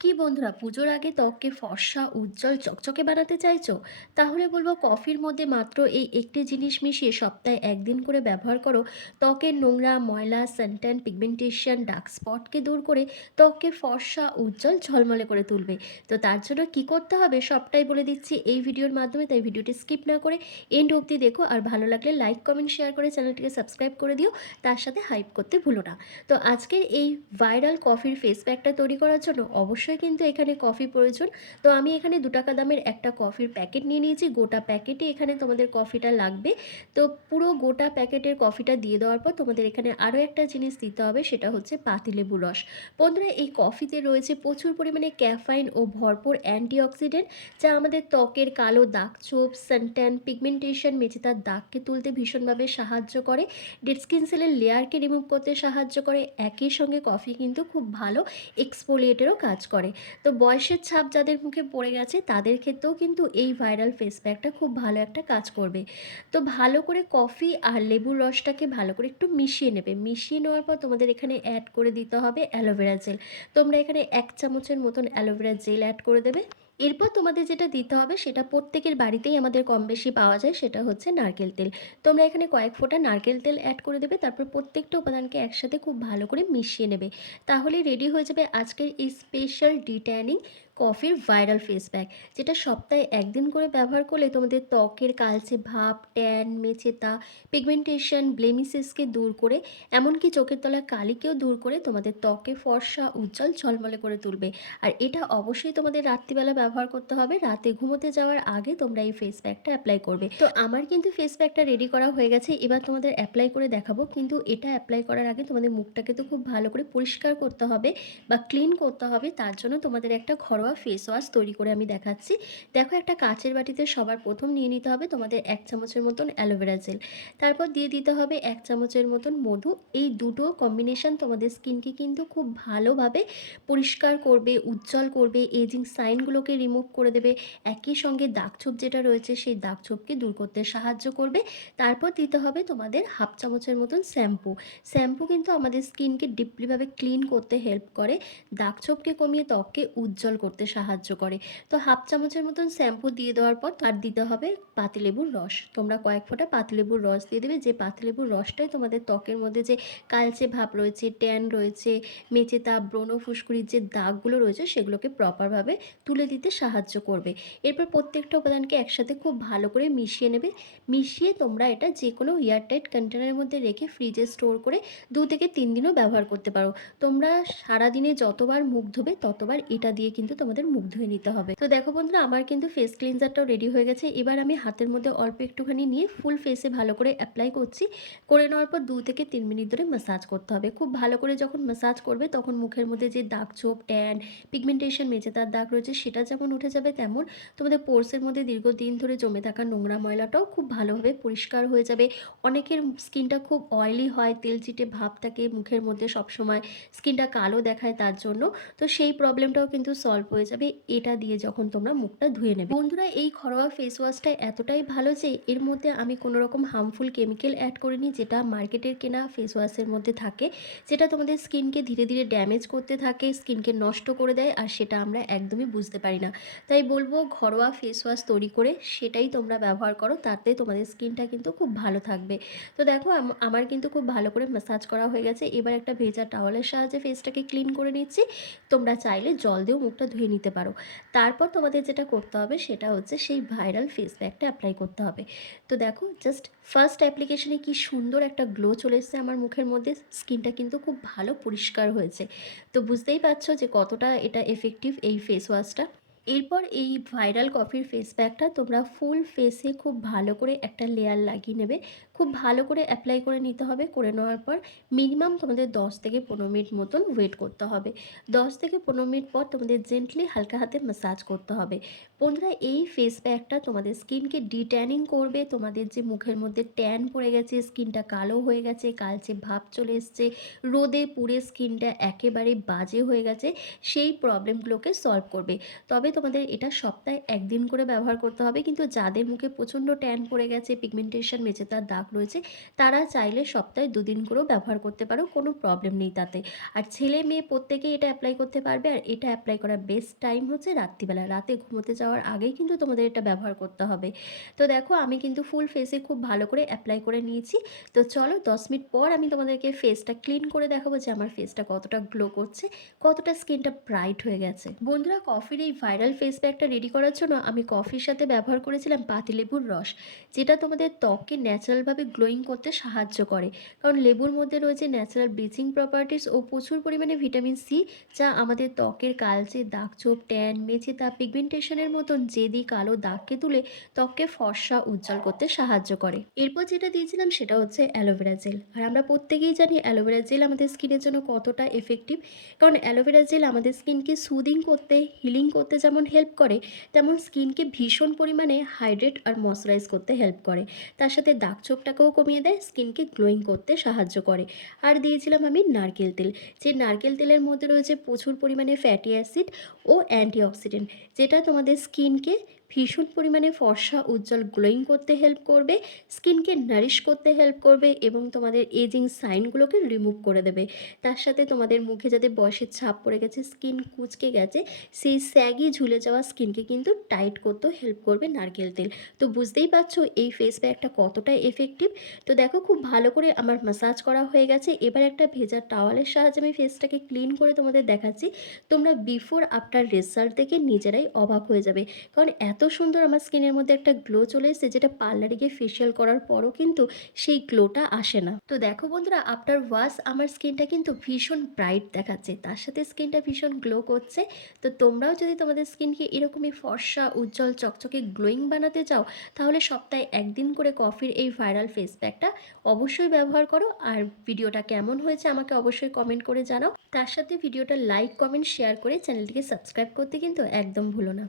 কি বন্ধুরা, পুজোর আগে ত্বককে ফর্সা, উজ্জ্বল, চকচকে বানাতে চাইছো? তাহলে বলব কফির মধ্যে মাত্র এই একটি জিনিস মিশিয়ে সপ্তাহে একদিন করে ব্যবহার করো। ত্বকের নোংরা, ময়লা, সানট্যান, পিগমেন্টেশন, ডার্ক স্পটকে দূর করে ত্বককে ফর্সা, উজ্জ্বল, ঝলমলে করে তুলবে। তো তার জন্য কি করতে হবে সবটাই বলে দিচ্ছি এই ভিডিওর মাধ্যমে, তাই ভিডিওটি স্কিপ না করে এন্ড অবধি দেখো। আর ভালো লাগলে লাইক কমেন্ট শেয়ার করে চ্যানেলটিকে সাবস্ক্রাইব করে দিও। তার সাথে হাইপ করতে ভুলো না। তো আজকের এই ভাইরাল কফির ফেস প্যাকটা তৈরি করার জন্য অবশ্যই কিন্তু এখানে কফি প্রয়োজন। তো আমি এখানে দু টাকা দামের একটা কফির প্যাকেট নিয়ে নিয়েছি। গোটা প্যাকেটে এখানে তোমাদের কফিটা লাগবে। তো পুরো গোটা প্যাকেটের কফিটা দিয়ে দেওয়ার পর তোমাদের এখানে আরও একটা জিনিস দিতে হবে, সেটা হচ্ছে পাতিলেবু রস। বন্ধুরা, এই কফিতে রয়েছে প্রচুর পরিমাণে ক্যাফাইন ও ভরপুর অ্যান্টিঅক্সিডেন্ট, যা আমাদের ত্বকের কালো দাগ চোপ সানট্যান, পিগমেন্টেশন মেচেতার দাগকে তুলতে ভীষণভাবে সাহায্য করে। ডেড স্কিন সেলের লেয়ারকে রিমুভ করতে সাহায্য করে। একই সঙ্গে কফি কিন্তু খুব ভালো এক্সপোলিয়েটেরও কাজ করে। তো বয়সের ছাপ যাদের মুখে পড়ে গেছে, তাদের ক্ষেত্রেও কিন্তু এই ভাইরাল ফেস প্যাকটা খুব ভালো একটা কাজ করবে। তো ভালো করে কফি আর লেবুর রসটাকে ভালো করে একটু মিশিয়ে নেবে। মিশিয়ে নেওয়ার পর তোমাদের এখানে অ্যাড করে দিতে হবে অ্যালোভেরা জেল তোমরা এখানে এক চামচের মতন অ্যালোভেরা জেল অ্যাড করে দেবে। এরপর তোমাদের যেটা দিতে হবে সেটা প্রত্যেকের বাড়িতেই আমাদের কম বেশি পাওয়া যায়, সেটা হচ্ছে নারকেল তেল। তোমরা এখানে কয়েক ফোঁটা নারকেল তেল অ্যাড করে দেবে, তারপর প্রত্যেকটা উপাদানকে একসাথে খুব ভালো করে মিশিয়ে নেবে। তাহলে রেডি হয়ে যাবে আজকের এই স্পেশাল ডিট্যানিং কফির ভাইরাল ফেস প্যাক যেটা সপ্তাহে একদিন করে ব্যবহার করলে তোমাদের ত্বকের কালচে ভাব ট্যান মেচেতা পিগমেন্টেশন ব্লেমিসেসকে দূর করে, এমনকি চোখের তলা কালিকেও দূর করে তোমাদের ত্বকে ফর্সা, উজ্জ্বল ঝলমলে করে তুলবে। আর এটা অবশ্যই তোমাদের রাত্রিবেলা ব্যবহার করতে হবে। রাতে ঘুমোতে যাওয়ার আগে তোমরা এই ফেস প্যাকটা অ্যাপ্লাই করবে। তো আমার কিন্তু ফেস প্যাকটা রেডি করা হয়ে গেছে। এবার তোমাদের অ্যাপ্লাই করে দেখাবো। কিন্তু এটা অ্যাপ্লাই করার আগে তোমাদের মুখটাকে তো খুব ভালো করে পরিষ্কার করতে হবে বা ক্লিন করতে হবে। তার জন্য তোমাদের একটা ঘরোয়া ফেস ওয়াশ তৈরি করে আমি দেখাচ্ছি। দেখো একটা কাচের বাটিতে সবার প্রথম নিয়ে নিতে হবে তোমাদের এক চামচের মতন অ্যালোভেরা জেল। তারপর দিয়ে দিতে হবে এক চামচের মতন মধু। এই দুটো কম্বিনেশন তোমাদের স্কিনকে কিন্তু খুব ভালোভাবে পরিষ্কার করবে, উজ্জ্বল করবে এজিং সাইনগুলোকে রিমুভ করে দেবে। একই সঙ্গে দাগছোপ যেটা রয়েছে সেই দাগছোপকে দূর করতে সাহায্য করবে। তারপর দিতে হবে তোমাদের হাফ চামচের মতন শ্যাম্পু। শ্যাম্পু কিন্তু আমাদের স্কিনকে ডিপলিভাবে ক্লিন করতে হেল্প করে। দাগছোপকে কমিয়ে ত্বককে উজ্জ্বল করতে সাহায্য করে। তো হাফ চামচের মতন শ্যাম্পু দিয়ে দেওয়ার পর তার দিতে হবে পাতিলেবুর রস। তোমরা কয়েক ফোঁটা পাতিলেবুর রস দিয়ে দেবে। যে পাতিলেবুর রসটাই তোমাদের ত্বকের মধ্যে যে কালচে ভাব রয়েছে, ট্যান রয়েছে মেচে তাপ ব্রণ ফুসকুড়ির যে দাগগুলো রয়েছে, সেগুলোকে প্রপারভাবে তুলে দিতে সাহায্য করবে। এরপর প্রত্যেকটা উপাদানকে একসাথে খুব ভালো করে মিশিয়ে নেবে। মিশিয়ে তোমরা এটা যে কোনো এয়ারটাইট কন্টেনারের মধ্যে রেখে ফ্রিজে স্টোর করে দু থেকে তিন দিনও ব্যবহার করতে পারো। তোমরা সারাদিনে যতবার মুখ ধোবে, ততবার এটা দিয়ে কিন্তু তোমাদের মুখ ধুয়ে নিতে হবে। তো দেখো বন্ধুরা, আমার কিন্তু ফেস ক্লিনজারটাও রেডি হয়ে গেছে। এবার আমি হাতের মধ্যে অল্প একটুখানি নিয়ে ফুল ফেসে ভালো করে অ্যাপ্লাই করছি। করে নেওয়ার পর দু থেকে তিন মিনিট ধরে ম্যাসাজ করতে হবে। খুব ভালো করে যখন ম্যাসাজ করবে, তখন মুখের মধ্যে যে দাগ ছোপ ট্যান পিগমেন্টেশন মেঝে তার দাগ রয়েছে, সেটা যেমন উঠে যাবে তেমন তোমাদের পোর্সের মধ্যে দীর্ঘদিন ধরে জমে থাকা নোংরা ময়লাটাও খুব ভালোভাবে পরিষ্কার হয়ে যাবে। অনেকের স্কিনটা খুব অয়েলি হয়, তেল চিটে ভাব থাকে, মুখের মধ্যে সবসময় স্কিনটা কালো দেখায় তার জন্য। তো সেই প্রবলেমটাও কিন্তু সলভ হয়ে যাবে, এটা দিয়ে যখন তোমরা মুখটা ধুয়ে নেবে। বন্ধুরা, এই ঘরোয়া ফেস ওয়াশটা এতটাই ভালো যে, এর মধ্যে আমি কোনো রকম হার্মফুল কেমিক্যাল অ্যাড করিনি যেটা মার্কেটের কেনা ফেস ওয়াশের মধ্যে থাকে। যেটা তোমাদের স্কিনকে ধীরে ধীরে ড্যামেজ করতে থাকে স্কিনকে নষ্ট করে দেয়, আর সেটা আমরা একদমই বুঝতে পারি না। তাই বলব, ঘরোয়া ফেস ওয়াশ তৈরি করে সেটাই তোমরা ব্যবহার করো, তাতে তোমাদের স্কিনটা কিন্তু খুব ভালো থাকবে। তো দেখো, আম- আমার কিন্তু খুব ভালো করে ম্যাসাজ করা হয়ে গেছে। এবার একটা ভেজা টাওয়ালের সাহায্যে ফেসটাকে ক্লিন করে নিচ্ছি। তোমরা চাইলে জল দিয়েও মুখটা ধুয়ে নিতে পারো। তারপর তোমাদের যেটা করতে হবে সেটা হচ্ছে সেই ভাইরাল ফেস প্যাকটা অ্যাপ্লাই করতে হবে। তো দেখো জাস্ট ফার্স্ট অ্যাপ্লিকেশনে কি সুন্দর একটা গ্লো চলে এসেছে আমার মুখের মধ্যে স্কিনটা কিন্তু খুব ভালো পরিষ্কার হয়েছে। তো বুঝতেই পারছ যে কতটা এটা এফেক্টিভ এই ফেস ওয়াশটা এরপর এই ভাইরাল কফির ফেস প্যাকটা তোমরা ফুল ফেসে খুব ভালো করে একটা লেয়ার লাগিয়ে নেবে। খুব ভালো করে অ্যাপ্লাই করে নিতে হবে, করে নেওয়ার পর মিনিমাম তোমাদের 10 থেকে পনেরো মিনিট মতন ওয়েট করতে হবে। 10 থেকে পনেরো মিনিট পর তোমাদের জেন্টলি হালকা হাতে ম্যাসাজ করতে হবে। বন্ধুরা, এই ফেস প্যাকটা তোমাদের স্কিনকে ডিট্যানিং করবে, তোমাদের যে মুখের মধ্যে ট্যান পড়ে গেছে স্কিনটা কালো হয়ে গেছে, কালচে ভাব চলে এসছে, রোদে পুড়ে স্কিনটা একেবারে বাজে হয়ে গেছে, সেই প্রবলেমগুলোকে সলভ করবে। তবে তোমাদের এটা সপ্তাহে একদিন করে ব্যবহার করতে হবে, কিন্তু যাদের মুখে প্রচণ্ড ট্যান পড়ে গেছে পিগমেন্টেশন মেচে তার দাগ রয়েছে, তারা চাইলে সপ্তাহে দুদিন করেও ব্যবহার করতে পারো, কোনো প্রবলেম নেই তাতে। আর ছেলে মেয়ে প্রত্যেকেই এটা অ্যাপ্লাই করতে পারবে, আর এটা অ্যাপ্লাই করার বেস্ট টাইম হচ্ছে রাত্রিবেলা। রাতে ঘুমোতে যাওয়ার আগেই কিন্তু তোমাদের এটা ব্যবহার করতে হবে। তো দেখো, আমি কিন্তু ফুল ফেসে খুব ভালো করে অ্যাপ্লাই করে নিয়েছি। তো চলো, দশ মিনিট পর আমি তোমাদেরকে ফেসটা ক্লিন করে দেখাবো যে আমার ফেসটা কতটা গ্লো করছে, কতটা স্কিনটা ব্রাইট হয়ে গেছে। বন্ধুরা কফির এই ভাইরাল ফেস প্যাকটা রেডি করার জন্য আমি কফির সাথে ব্যবহার করেছিলাম পাতিলেবুর রস, যেটা তোমাদের ত্বককে ন্যাচারালভাবে গ্লোয়িং করতে সাহায্য করে। কারণ লেবুর মধ্যে রয়েছে ন্যাচারাল ব্লিচিং প্রপার্টিস ও প্রচুর পরিমাণে ভিটামিন সি, যা আমাদের ত্বকের কালচে, দাগছোপ, ট্যান মেচে তা পিগমেন্টেশনের মতন জেদি, কালো দাগকে তুলে ত্বককে ফর্সা, উজ্জ্বল করতে সাহায্য করে। এরপর যেটা দিয়েছিলাম সেটা হচ্ছে অ্যালোভেরা জেল। আর আমরা প্রত্যেকেই জানি অ্যালোভেরা জেল আমাদের স্কিনের জন্য কতটা এফেক্টিভ কারণ অ্যালোভেরা জেল আমাদের স্কিনকে সুদিং করতে হিলিং করতে যেমন হেল্প করে, তেমন স্কিনকে ভীষণ পরিমাণে হাইড্রেট আর ময়শ্চারাইজ করতে হেল্প করে। তার সাথে দাগছোপটাকেও কমিয়ে দেয়, স্কিনকে গ্লোয়িং করতে সাহায্য করে। আর দিয়েছিলাম আমি নারকেল তেল। যে নারকেল তেলের মধ্যে রয়েছে প্রচুর পরিমাণে ফ্যাটি অ্যাসিড ও অ্যান্টিঅক্সিডেন্ট, যেটা তোমাদের স্কিনকে ভীষণ পরিমাণে ফর্সা, উজ্জ্বল গ্লোয়িং করতে হেল্প করবে, স্কিনকে নারিশ করতে হেল্প করবে এবং তোমাদের এজিং সাইনগুলোকে রিমুভ করে দেবে। তার সাথে তোমাদের মুখে যাতে বয়সের ছাপ পড়ে গেছে স্কিন কুচকে গেছে, সেই স্যাগি ঝুলে যাওয়া স্কিনকে কিন্তু টাইট করতেও হেল্প করবে নারকেল তেল। তো বুঝতেই পারছ এই ফেস প্যাকটা কতটা এফেক্টিভ তো দেখো খুব ভালো করে আমার মাসাজ করা হয়ে গেছে। এবার একটা ভেজা টাওয়ালের সাহায্যে আমি ফেসটাকে ক্লিন করে তোমাদের দেখাচ্ছি। তোমরা বিফোর আফটার রেজাল্ট দেখে নিজেরাই অবাক হয়ে যাবে। কারণ এত সুন্দর আমার স্কিনের মধ্যে একটা গ্লো চলে এসেছে, যেটা পার্লারে গিয়ে ফেশিয়াল করার পরও কিন্তু সেই গ্লোটা আসে না। তো দেখো বন্ধুরা আফটার ওয়াশ আমার স্কিনটা কিন্তু ভীষণ ব্রাইট দেখাচ্ছে, তার সাথে স্কিনটা ভীষণ গ্লো করছে। তো তোমরাও যদি তোমাদের স্কিনকে এরকমই ফর্সা, উজ্জ্বল, চকচকে গ্লোয়িং বানাতে চাও, তাহলে সপ্তাহে একদিন করে কফির এই ভাইরাল ফেস প্যাকটা অবশ্যই ব্যবহার করো। আর ভিডিওটা কেমন হয়েছে আমাকে অবশ্যই কমেন্ট করে জানাও। তার সাথে ভিডিওটা লাইক কমেন্ট শেয়ার করে চ্যানেলটিকে সাবস্ক্রাইব করতে কিন্তু একদম ভুলো না।